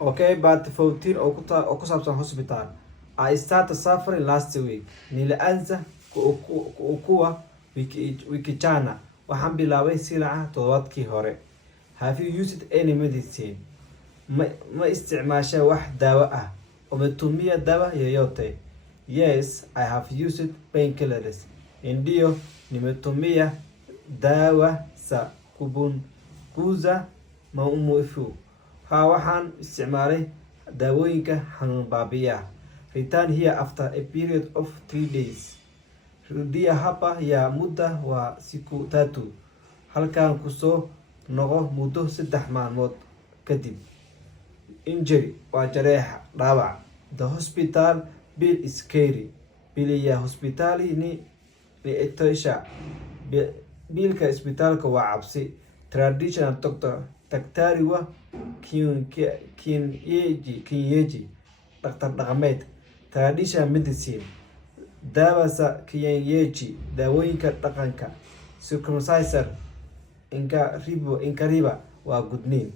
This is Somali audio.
Okay, but 14 Okusabsan Hospital. I started suffering last week. Nilianza kuwa wiki jana. Waxaan bilaabay silaca toddobaadkii hore. Have you used any medicine? Ma isticmaashay wax daawo ah? Umetumia dawa yoyote? Yes, I have used painkillers. Ndiyo, nimetumia dawa za kupunguza maumivu. Waxaan isticmaalay daawooyinka xanuun baabi'iya. Return here after a period of 3 days. Rudia hapa ya muda wa siku 3. Halkaan kusoo noqo muddo 3 maalmood kadib. Injury waa jareexa dhaawac. The hospital bill is scary. Biliya hospitali ni itosha. Biilka isbitaalka waa cabsi. Traditional doctor daktari wa kienyeji dhaqtar dhaqameed. Traditional medicine dawa za kienyeji daawooyinka dhaqanka. Circumciser inkariba waa gudniin.